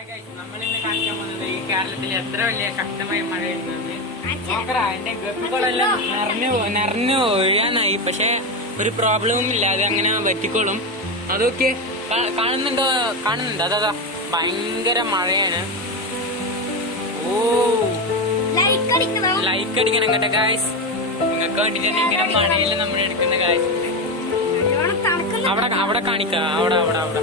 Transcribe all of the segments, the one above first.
നമ്മളിന്ന് കാണിക്കാൻ പോകുന്നത് ഈ കേരളത്തിൽ എത്ര വലിയ ശക്തമായ മഴ വരുന്നത് നോക്കറാ എന്റെ ഗപ്പികളെല്ലാം നിറഞ്ഞു ഒഴിയാനായി പക്ഷെ ഒരു പ്രോബ്ലവും ഇല്ല അത് അങ്ങനെ പറ്റിക്കോളും. അതൊക്കെ കാണുന്നുണ്ടോ? കാണുന്നുണ്ട്. അതാ ഭയങ്കര മഴയാണ്. ഓ. ലൈക്ക് അടിക്കണം? കേട്ടോ ഗായ്സ് നിങ്ങൾക്ക് വേണ്ടിട്ട് ഇങ്ങനെ മഴയിൽ നമ്മൾ എടുക്കുന്ന ഗായ്സ് അവിടെ അവിടെ കാണിക്കാം. അവിടെ അവിടെ അവിടെ.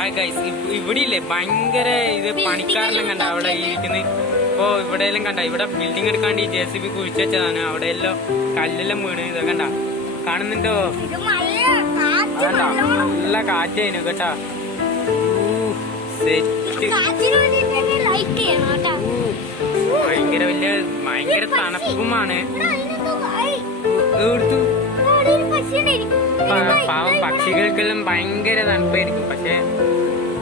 ഹായ് ഗൈസ് ഇവിടെ ഇല്ലേ ഭയങ്കര ഇത് പണിക്കാരെല്ലാം കണ്ട അവിടെ ഇരിക്കുന്നത് ഇപ്പൊ ഇവിടെ എല്ലാം കണ്ട? ഇവിടെ ബിൽഡിംഗ് എടുക്കാണ്ട് ജെ സി ബി കുഴിച്ചതാണ് അവിടെ എല്ലാം കല്ലെല്ലാം വീണ്. ഇത് കണ്ട? കാണുന്നുണ്ടോ? കണ്ട നല്ല കാറ്റായിരുന്നു കേട്ടാ. സെറ്റ് ഭയങ്കര വലിയ ഭയങ്കര തണുപ്പുമാണ്. പാവം പക്ഷികൾക്കെല്ലാം ഭയങ്കര തണുപ്പായിരിക്കും. പക്ഷെ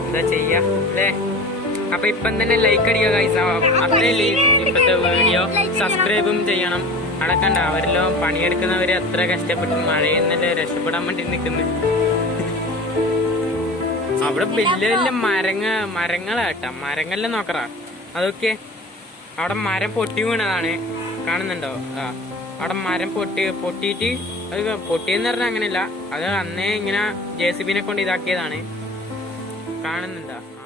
എന്താ ചെയ്യാ? അല്ലേ? അപ്പൊ ഇപ്പം തന്നെ ലൈക്ക് അടിക്കുക ഗൈസ് അത്രയല്ലേ ഇപ്പത്തെ വീഡിയോ സബ്സ്ക്രൈബും ചെയ്യണം. അടക്കണ്ട അവരിലോ പണിയെടുക്കുന്നവര് എത്ര കഷ്ടപ്പെട്ട് മഴയിൽ നിന്നല്ലേ രക്ഷപ്പെടാൻ വേണ്ടി നിൽക്കുന്നു. അവിടെ വലിയ വലിയ മരങ്ങ മരങ്ങളാട്ടാ മരങ്ങളിലും നോക്കറാ. അതൊക്കെ അവിടെ മരം പൊട്ടി വീണതാണ്. കാണുന്നുണ്ടോ? ആ. അവിടെ മരം പൊട്ടി പൊട്ടിയിട്ട് അത് പൊട്ടിയെന്ന് പറഞ്ഞാൽ അങ്ങനെയല്ല. അത് അന്നേ ഇങ്ങനെ ജെ സി ബിനെ കൊണ്ട് ഇതാക്കിയതാണ്. കാണുന്നുണ്ടോ?